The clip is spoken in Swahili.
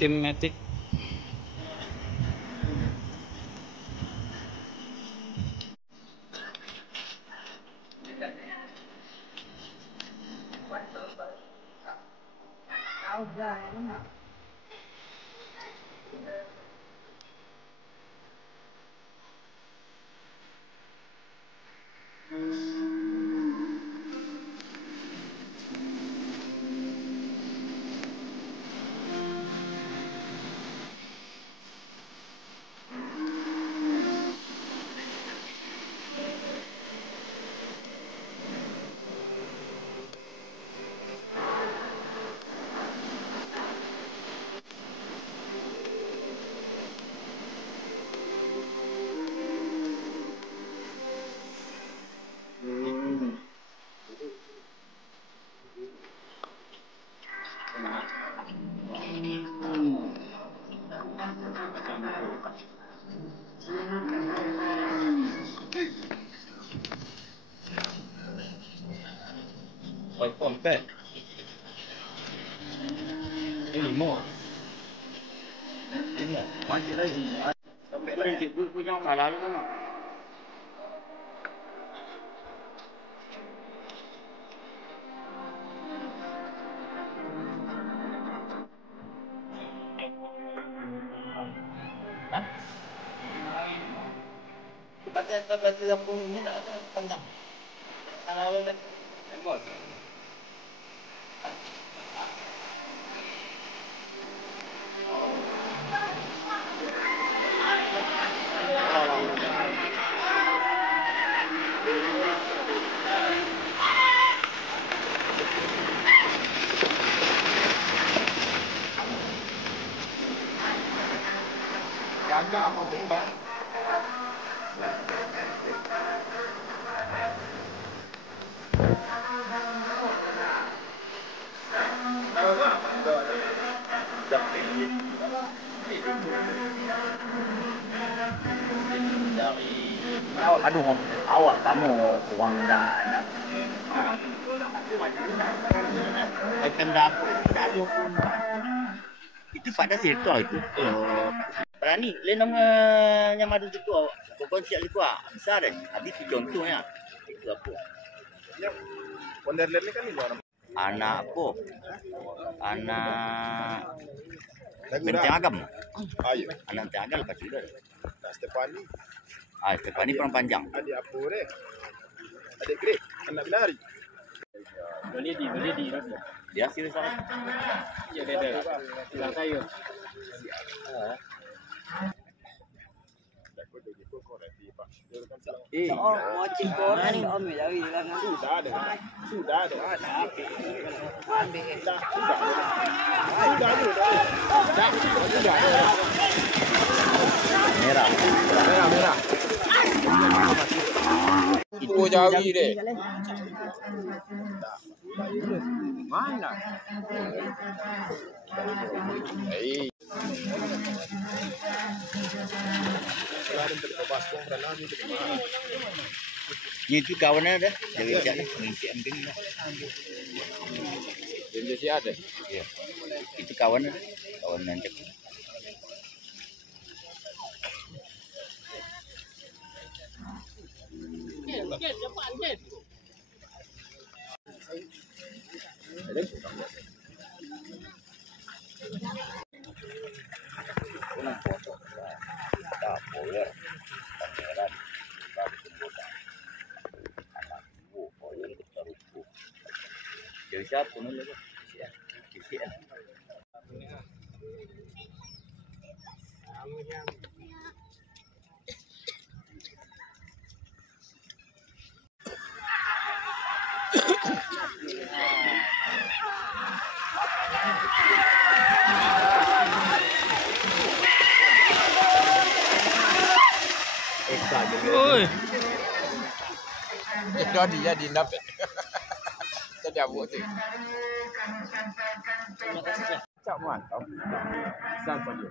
Tim Matic. Empat. Ini 5. Ini masih lagi. Sampai lagi cikgu punya malah tu. Hah? Kata kampung ni tak ada pandang. Kalau ada tembok. Jaga apa tembak? Aduh, awak kamu kurang dah. Akan dapur pun. Itu pada situ itu. Berani lenong yang ada situ. Pokok siap situ besar dah. Habis itu contohnya. Itu apa? Wonderland ni kan ni orang. Anak apa? Anak Benteng Agam. Ayo. Anak Benteng Agam lepas tu dah. Nak Stefani. Stefani perang panjang. Adik apa deh? Adik Greg. Anak Binari. Boleh di. Dia serius sangat. Ya dia. Bilang saya. Watching koran ni Om dari dalam Sudah ada. Sudah ada. Merah. Itu jari deh. Mana? Hei. Selain terbebas pun kerana ni cuma. Itu kawannya dah. Jadi cak dah. Mengisi ambing dah. Dia si ada. Ya. Itu kawannya dah. Kawan nancak. Una foto. Tak boleh. Pangeran. Anak ibu, koyon terlalu. Jadi siapa ni lagi? Kisian. Oi. Jadi dapat. Tadi abu tu. Cak mantap. Sampai dia.